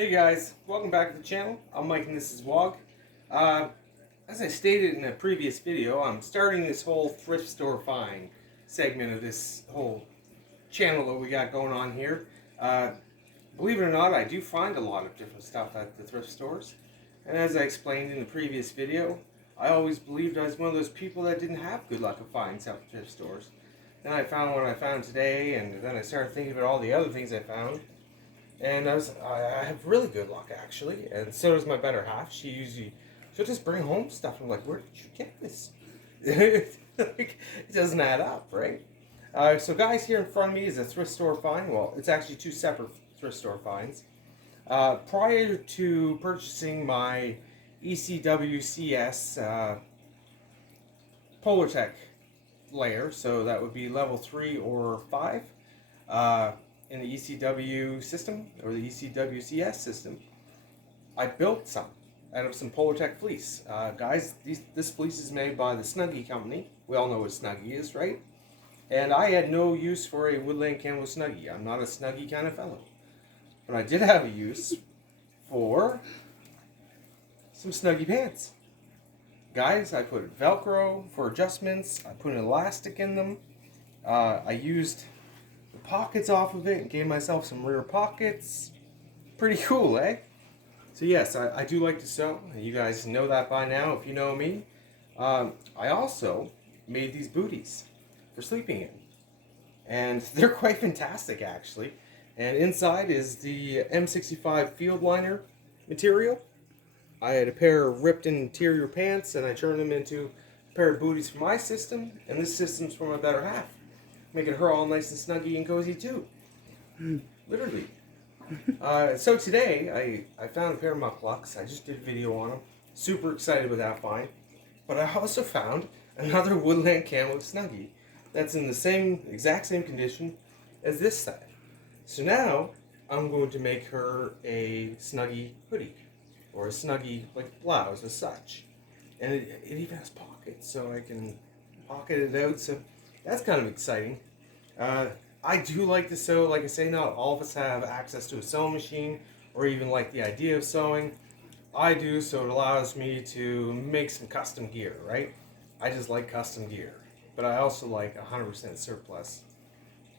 Hey guys, welcome back to the channel. I'm Mike and this is Wog. As I stated in a previous video, I'm starting this whole thrift store find segment of this whole channel that we got going on here. Believe it or not, I do find a lot of different stuff at the thrift stores. And as I explained in the previous video, I always believed I was one of those people that didn't have good luck of finding stuff at thrift stores. Then I found what I found today, and then I started thinking about all the other things I found. And I have really good luck actually, and so does my better half. She'll just bring home stuff. I'm like, where did you get this? It doesn't add up, right? So guys, here in front of me is a thrift store find. Well, it's actually two separate thrift store finds. Prior to purchasing my ECWCS Polartec layer, so that would be level 3 or 5. In the ECW system, or the ECWCS system, I built some out of some Polartec fleece. Guys, this fleece is made by the Snuggie company. We all know what Snuggie is, right? And I had no use for a woodland camo Snuggie. I'm not a Snuggie kind of fellow. But I did have a use for some Snuggie pants. Guys, I put Velcro for adjustments. I put an elastic in them. I used the pockets off of it and gave myself some rear pockets. Pretty cool, eh? So yes, I do like to sew. You guys know that by now if you know me. I also made these booties for sleeping in. And they're quite fantastic actually. And inside is the M65 field liner material. I had a pair of ripped interior pants and I turned them into a pair of booties for my system. And this system's for my better half, making her all nice and snuggy and cozy too. Literally. So today, I found a pair of mucklucks. I just did a video on them. Super excited with that find. But I also found another woodland camo snuggie that's in the exact same condition as this set. So now, I'm going to make her a snuggie hoodie. Or a snuggie like blouse as such. And it even has pockets, so I can pocket it out. So that's kind of exciting. I do like to sew. Like I say, not all of us have access to a sewing machine or even like the idea of sewing. I do, so it allows me to make some custom gear, right? I just like custom gear. But I also like 100% surplus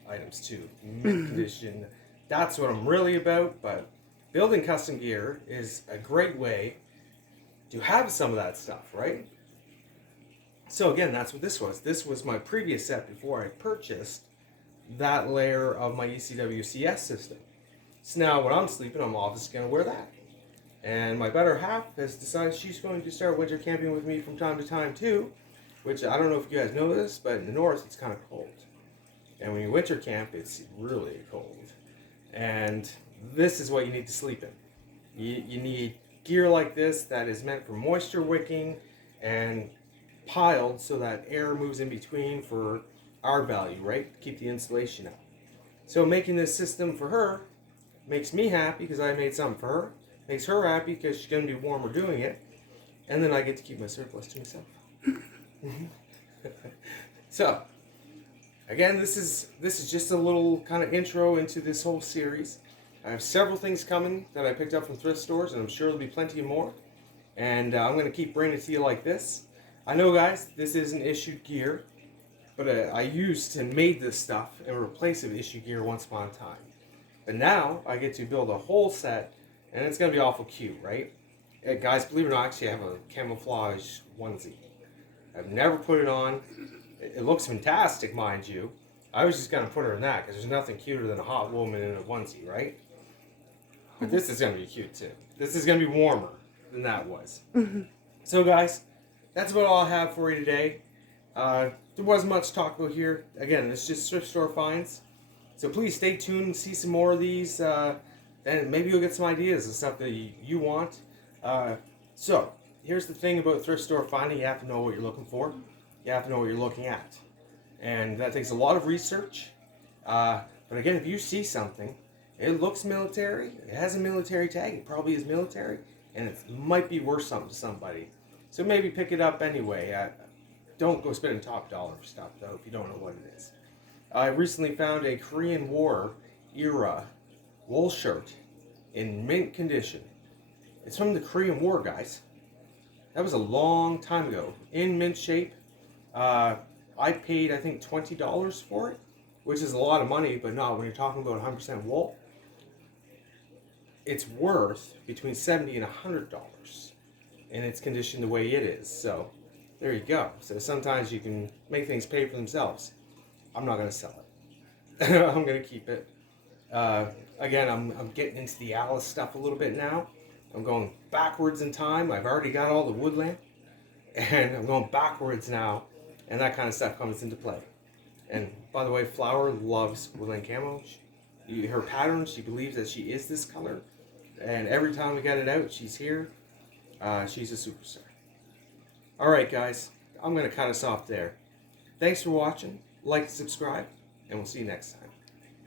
items too. Mint condition. That's what I'm really about, but building custom gear is a great way to have some of that stuff, right? So again, that's what this was. This was my previous set before I purchased that layer of my ECWCS system. So now when I'm sleeping, I'm obviously going to wear that. And my better half has decided she's going to start winter camping with me from time to time too, which I don't know if you guys know this, but in the north it's kind of cold. And when you winter camp, it's really cold. And this is what you need to sleep in. You need gear like this that is meant for moisture wicking and piled so that air moves in between for our value, right? Keep the insulation up. So making this system for her makes me happy because I made something for her. Makes her happy because she's going to be warmer doing it. And then I get to keep my surplus to myself. So, again, this is just a little kind of intro into this whole series. I have several things coming that I picked up from thrift stores, and I'm sure there'll be plenty more. And I'm going to keep bringing it to you like this. I know, guys, this isn't issued gear, but I used and made this stuff in replace of issued gear once upon a time. But now I get to build a whole set, and it's going to be awful cute, right? Guys, believe it or not, actually I have a camouflage onesie. I've never put it on. It looks fantastic, mind you. I was just going to put her in that because there's nothing cuter than a hot woman in a onesie, right? But this is going to be cute too. This is going to be warmer than that was. So guys, that's about all I have for you today. There wasn't much to talk about here. Again, it's just thrift store finds. So please stay tuned and see some more of these. And maybe you'll get some ideas of stuff that you want. So here's the thing about thrift store finding. You have to know what you're looking for. You have to know what you're looking at. And that takes a lot of research. But again, if you see something, it looks military, it has a military tag, it probably is military, and it might be worth something to somebody. So maybe pick it up anyway. Don't go spending top dollar for stuff, though, if you don't know what it is. I recently found a Korean War era wool shirt in mint condition. It's from the Korean War, guys. That was a long time ago. In mint shape. I paid, I think, $20 for it, which is a lot of money, but not when you're talking about 100% wool. It's worth between $70 and $100 in its condition the way it is. So there you go. So sometimes you can make things pay for themselves. I'm not going to sell it. I'm going to keep it. Again, I'm getting into the Alice stuff a little bit now. I'm going backwards in time. I've already got all the woodland, and I'm going backwards now, and that kind of stuff comes into play. And by the way, Flower loves woodland camo. Her patterns, she believes that she is this color, and every time we get it out, she's here. She's a superstar. All right, guys, I'm going to cut us off there. Thanks for watching. Like and subscribe, and we'll see you next time.